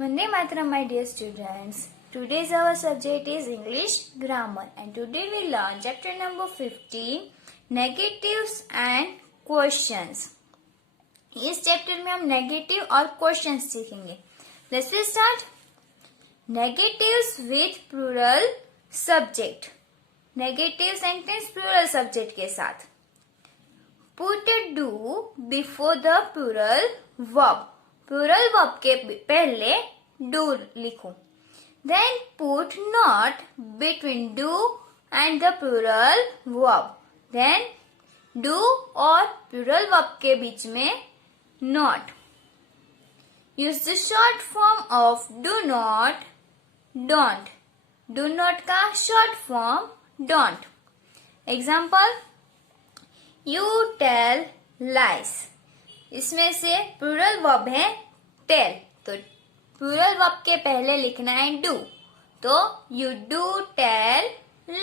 Vande Mataram, my dear students. Today's our subject is English grammar, and today we learn chapter number 15, negatives and questions. इस chapter में हम negative और questions सीखेंगे. Let's start. Negatives with plural subject. Negative sentence plural subject के साथ. Put do before the plural verb. Plural verb के पहले do लिखो. Then put not between do and the plural verb. Then do और plural verb के बीच में not. Use the short form of do not, don't. Do not का short form don't. Example, you tell lies. इसमें से plural verb है tell, तो plural verb के पहले लिखना है डू, तो you do tell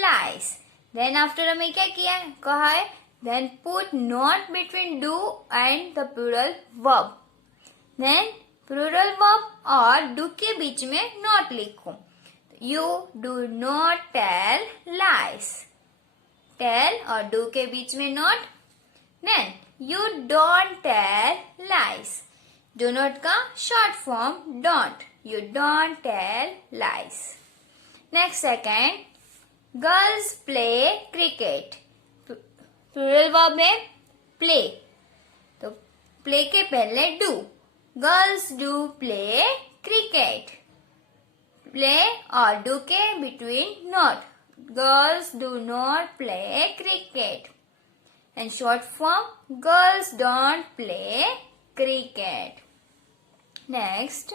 lies. Then after हमें क्या किया है, कहा है then put not between do and the plural verb. Then plural verb और डू के बीच में नॉट लिखो. You do not tell lies. Tell और डू के बीच में not. Then you don't tell lies. Do not का short form don't. You don't tell lies. Next second, girls play cricket. Plural verb है play, तो play के पहले do. Girls do play cricket. Play और do के between not. Girls do not play cricket. And short form, girls don't play cricket. Next,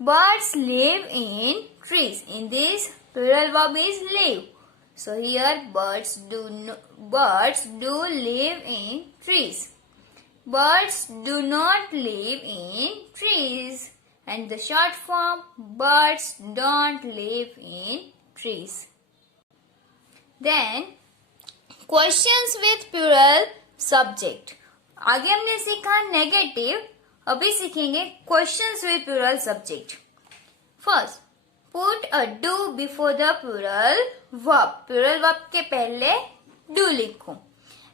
birds live in trees. In this, plural verb is live. So here, birds do live in trees. Birds do not live in trees. And the short form, birds don't live in trees. Then, questions with plural subject. आगे हमने सीखा negative, अभी सीखेंगे questions with plural subject. First, put a do before the plural verb. Plural verb के पहले do लिखो.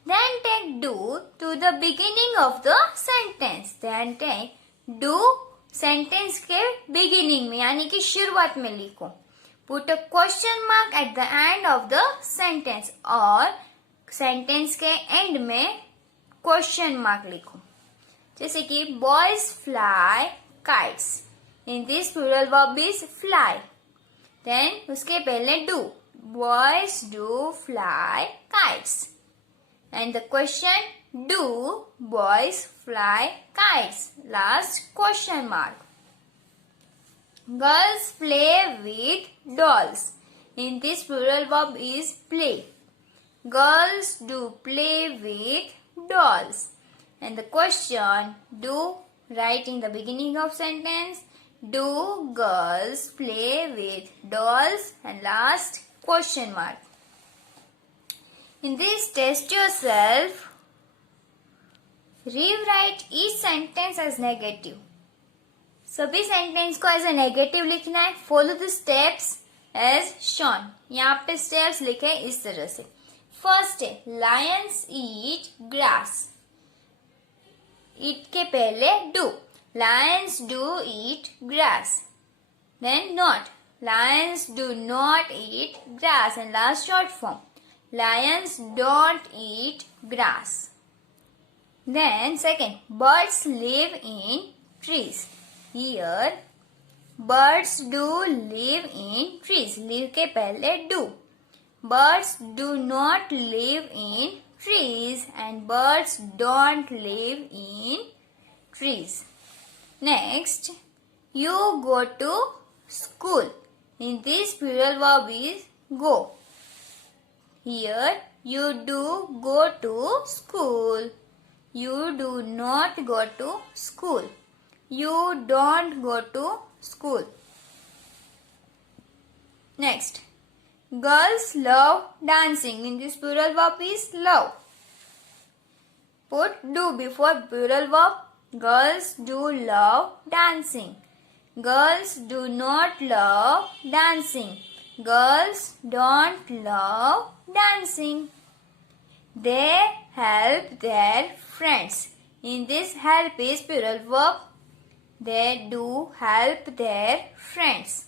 Then take do to the beginning of the sentence. Then take do sentence के beginning में यानी कि शुरुआत में लिखो. Put a question mark at the end of the sentence, और सेंटेंस के एंड में क्वेश्चन मार्क लिखो. जैसे कि boys fly kites. In this plural verb is fly. Then उसके पहले do. Boys do fly kites. And the question do boys fly kites. Last question mark. Girls play with dolls. In this plural verb is play. Girls do play with dolls. And the question, do write in the beginning of sentence. Do girls play with dolls? And last question mark. In this, test yourself. Rewrite each sentence as negative. सभी sentence को as a negative लिखना है. Follow the steps as shown. यहाँ पे steps लिखे इस तरह से. फर्स्ट है लायंस ईट ग्रास. ईट के पहले do. Lions do eat grass. Then not. Lions do not eat grass. And last short form, lions don't eat grass. Then second, birds live in trees. Here birds do live in trees. Live के पहले do. Birds do not live in trees, and birds don't live in trees. Next, you go to school. In this, plural verb is go. Here, you do go to school. You do not go to school. You don't go to school. Next, girls love dancing. In this, plural verb is love. Put do before plural verb. Girls do love dancing. Girls do not love dancing. Girls don't love dancing. They help their friends. In this, help is plural verb. They do help their friends.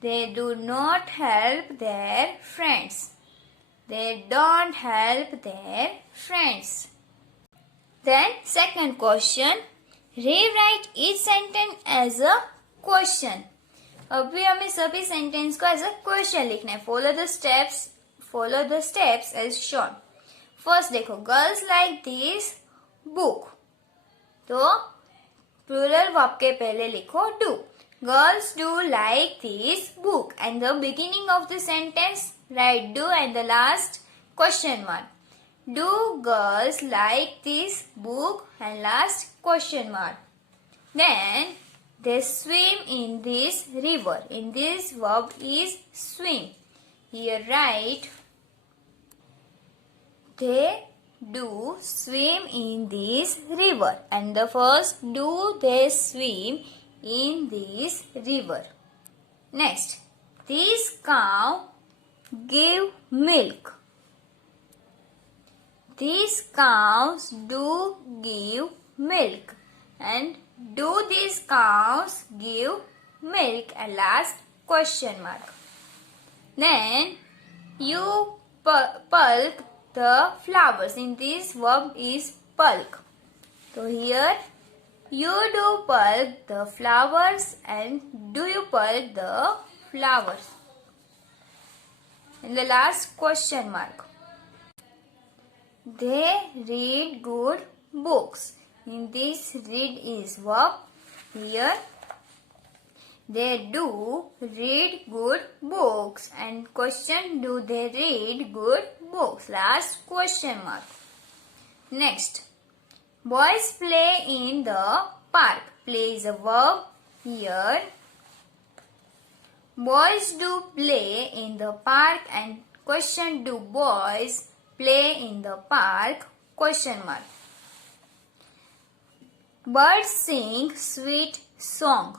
They do not help their friends. They don't help their friends. Then second question. Rewrite each sentence as a question. अभी हमें सभी sentence को as a question लिखना है. Follow the steps as shown. First देखो, girls like this book. तो plural verb के पहले लिखो do. Girls do like this book. And the beginning of the sentence right do and the last question mark. Do girls like this book? And last question mark. Then they swim in this river. In this verb is swim. Here write they do swim in this river. And the first do they swim in this river. Next, this cow give milk. These cows do give milk. And do these cows give milk? And last question mark. Then you pulp the flowers. In this verb is pulp. So here you do pulp the flowers. And do you pulp the flowers? And the last question mark. They read good books. In this read is verb. Here they do read good books. And question, do they read good books? Last question mark. Next, boys play in the park. Play is a verb. Here boys do play in the park. And question, do boys play in the park? Question mark. Birds sing sweet song.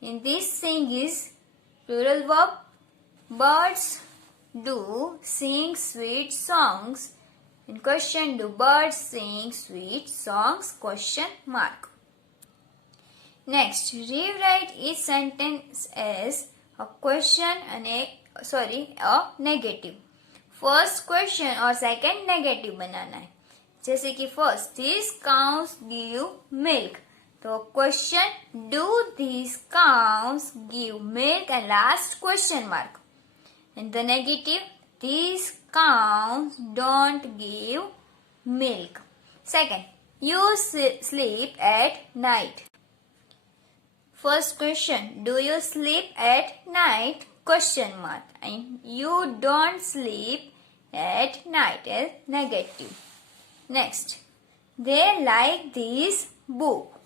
In this sing is plural verb. Birds do sing sweet songs. In question, do birds sing sweet songs? Question mark. Next, rewrite each sentence as a question and a negative. First question और second negative बनाना है. जैसे कि first, this cows give milk. तो question, do this cows give milk? And last question mark. And the negative, this cows don't give milk. Second, you sleep at night. First question, do you sleep at night? Question mark. And you don't sleep at night as negative. Next, they like this book.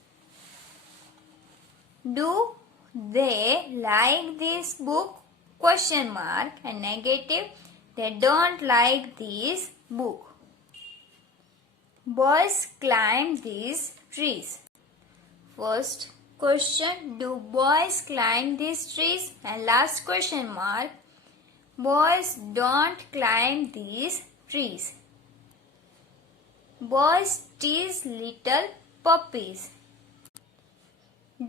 Do they like this book? Question mark. And negative, they don't like this book. Boys climb these trees. First question, do boys climb these trees? And last question mark, boys don't climb these trees. Boys tease little puppies.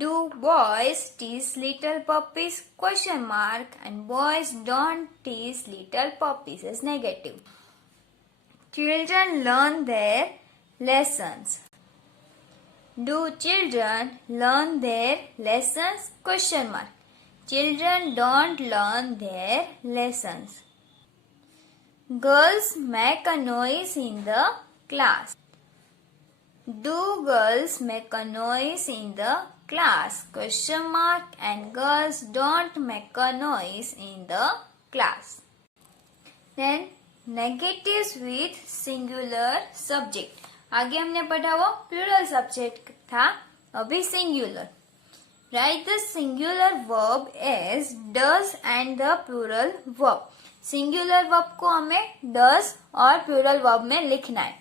Do boys tease little puppies? Question mark. And boys don't tease little puppies as negative. Children learn their lessons. Do children learn their lessons? Question mark. Children don't learn their lessons. Girls make a noise in the class. Do girls make a noise in the class? Question mark. And girls don't make a noise in the class. Then negatives with singular subject. आगे हमने पढ़ा वो plural subject था, अभी singular. Write the singular verb as does and the plural verb. Singular verb को हमें does और plural verb में लिखना है.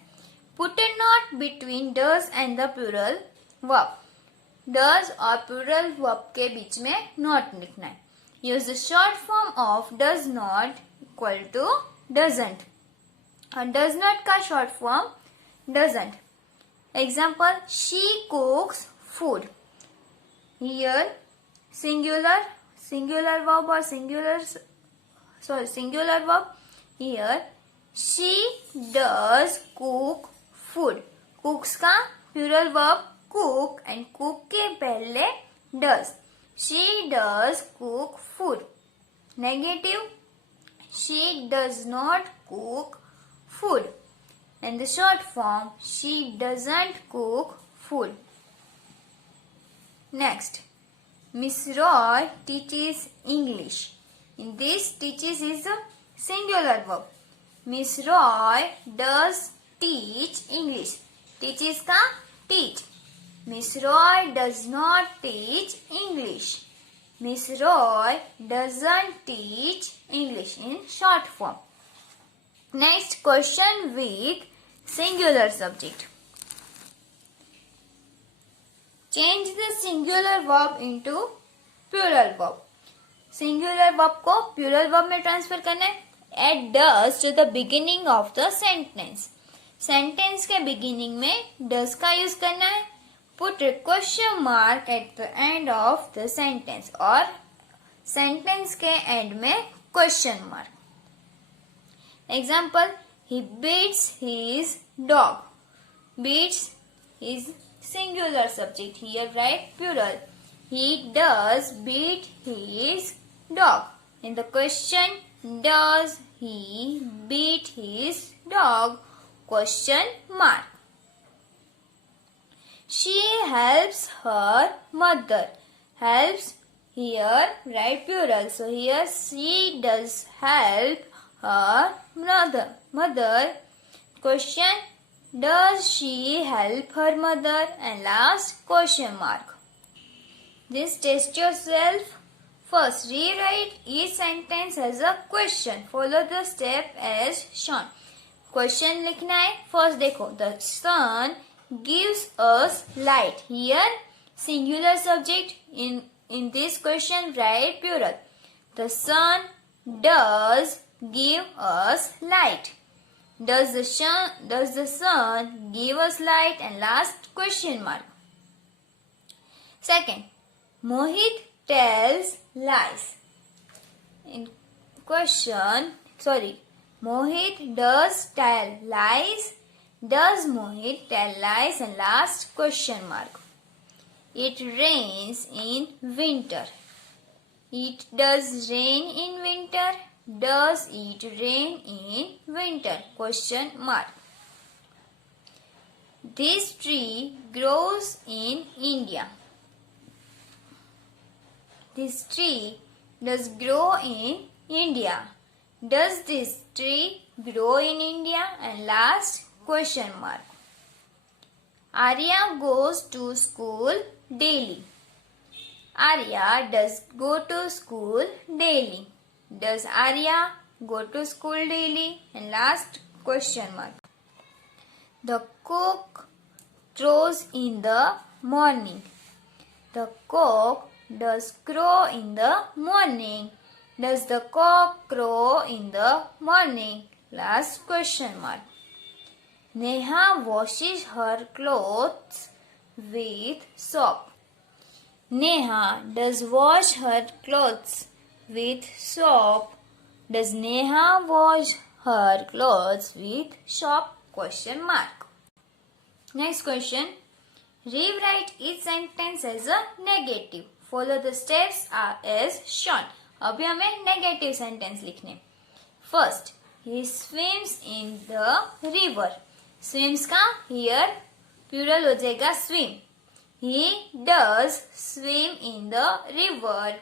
Put a note between does and the plural verb. Does और प्लूरल वर्ब के बीच में नॉट लिखना है. Use the short form of does not equal to doesn't. और डज नॉट का short form doesn't. Example, she cooks food. Here singular verb or singular verb. Here she does cook food. Cooks का plural verb cook and cook के पहले does. She does cook food. Negative, she does not cook food. And the short form, she doesn't cook food. Next, Miss Roy teaches English. In this, teaches is a singular verb. Miss Roy does teach English. Teaches का teach. Miss Roy does not teach English. Miss Roy doesn't teach English in short form. Next, question with singular subject. Change the singular verb into plural verb. Singular verb को plural verb में transfer करना है. Add does to the beginning of the sentence. Sentence के beginning में does का use करना है. Put a question mark at the end of the sentence. और sentence के end में question mark. Example, he beats his dog. Beats is singular subject. Here write plural. He does beat his dog. In the question, does he beat his dog? Question mark. She helps her mother. Helps, here write plural. So here she does help her mother. Question, does she help her mother? And last, question mark. This test yourself. First, rewrite each sentence as a question. Follow the step as shown. Question लिखना है. First देखो, the sun gives us light. Here, singular subject. In this question, write plural. The sun does give us light. Does the sun give us light? And last, question mark. Second, Mohit tells lies. In question, Mohit does tell lies. Does Mohit tell lies? And last, question mark. It rains in winter. It does rain in winter. Does it rain in winter? Question mark. This tree grows in India. This tree does grow in India. Does this tree grow in India? And last, question mark. Arya goes to school daily. Arya does go to school daily. Does Arya go to school daily? And last, question mark. The cock crows in the morning. The cock does crow in the morning. Does the cock crow in the morning? Last, question mark. Neha washes her clothes with soap. Neha does wash her clothes with soap. Does Neha wash her clothes with soap? Question mark. Next question. Rewrite each sentence as a negative. Follow the steps as shown. अभी हमें negative sentence लिखने. First, he swims in the river. Swims का here plural हो जाएगा swim. He does swim in the river.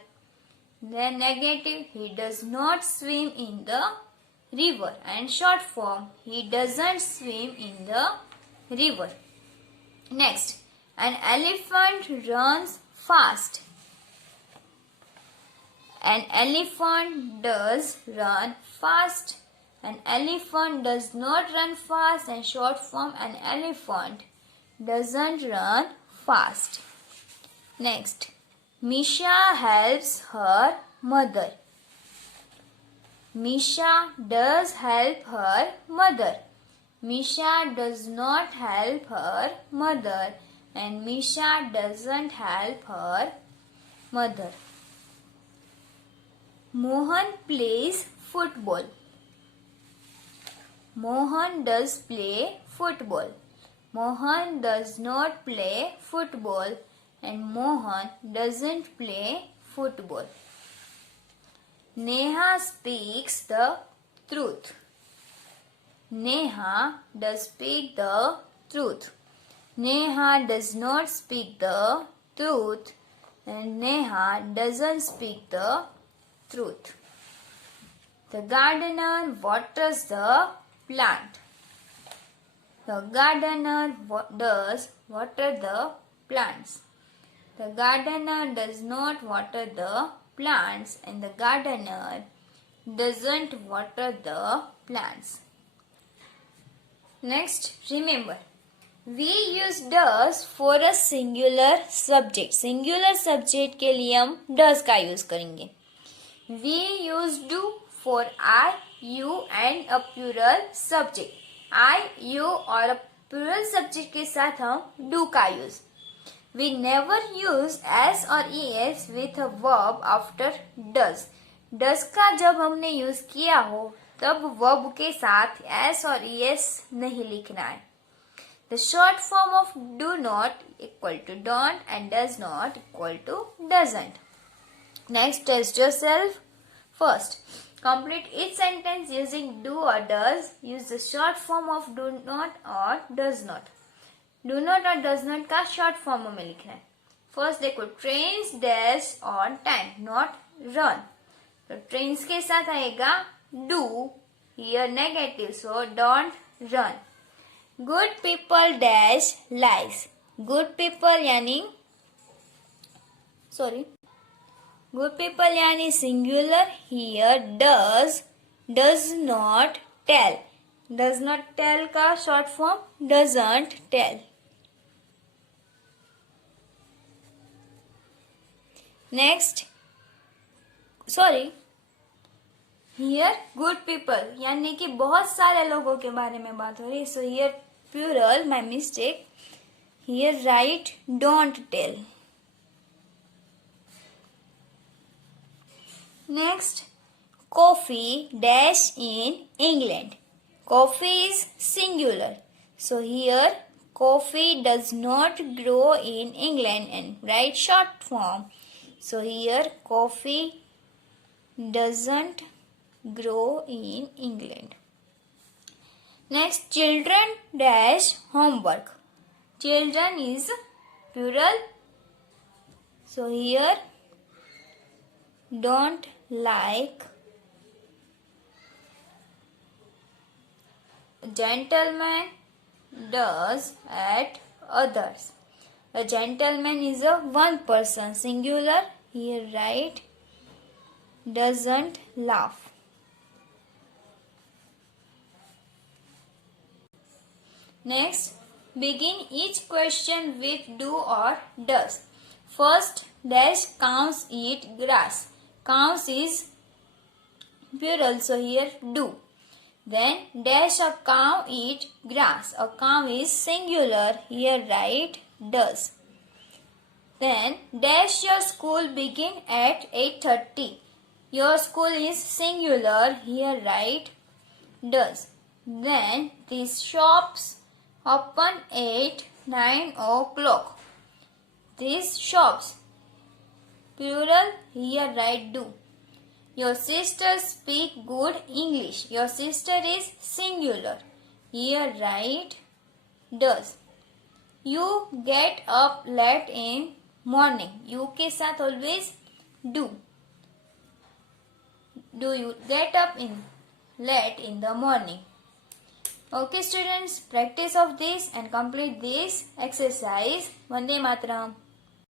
Then negative, he does not swim in the river. And short form, he doesn't swim in the river. Next, an elephant runs fast. An elephant does run fast. An elephant does not run fast. And short form, an elephant doesn't run fast. Next, Misha helps her mother. Misha does help her mother. Misha does not help her mother, and Misha doesn't help her mother. Mohan plays football. Mohan does play football. Mohan does not play football, and Mohan doesn't play football. Neha speaks the truth. Neha does speak the truth. Neha does not speak the truth, and Neha doesn't speak the truth. The gardener waters the plant. The gardener does water the plants. The gardener does not water the plants, and the gardener doesn't water the plants. Next, remember, we use does for a singular subject. Singular subject के लिए हम does का use करेंगे. We use do for I, you and a plural subject. I, you और a plural subject के साथ हम do का use. We never use s or es with a verb after does. Does का जब हमने यूज किया हो तब verb के साथ s और es नहीं लिखना है. The short form of do not equal to don't and does not equal to doesn't. Next, test yourself. First, complete each sentence using do or does. Use the short form of do not or does not. Do not और does not का short form में लिखना है. First देखो, trains dash on time, not run. तो trains के साथ आएगा do, here negative, so don't run. Good people dash lies. Good people यानी good people यानी singular, here does not tell. Does not tell का short form doesn't tell. Next, here good people यानी कि बहुत सारे लोगों के बारे में बात हो रही है. So here plural, my mistake. Here write don't tell. Next, coffee dash in England. Coffee is singular. So here coffee does not grow in England and write short form. So here coffee doesn't grow in England. Next, children dash homework. Children is plural. So here don't like gentleman does at others. A gentleman is a one person, singular. Here write doesn't laugh. Next, begin each question with do or does. First, dash cows eat grass. Cows is plural, so here do. Then dash a cow eat grass. A cow is singular, here write does. Then dash your school begin at 8:30. Your school is singular, here write does. Then these shops open at 9 o'clock. These shops plural, here write do. Your sisters speak good English. Your sister is singular, here write does. You get up late in morning. You के साथ always do. Do you get up in late in the morning? Okay students, practice of this and complete this exercise. Vande Mataram.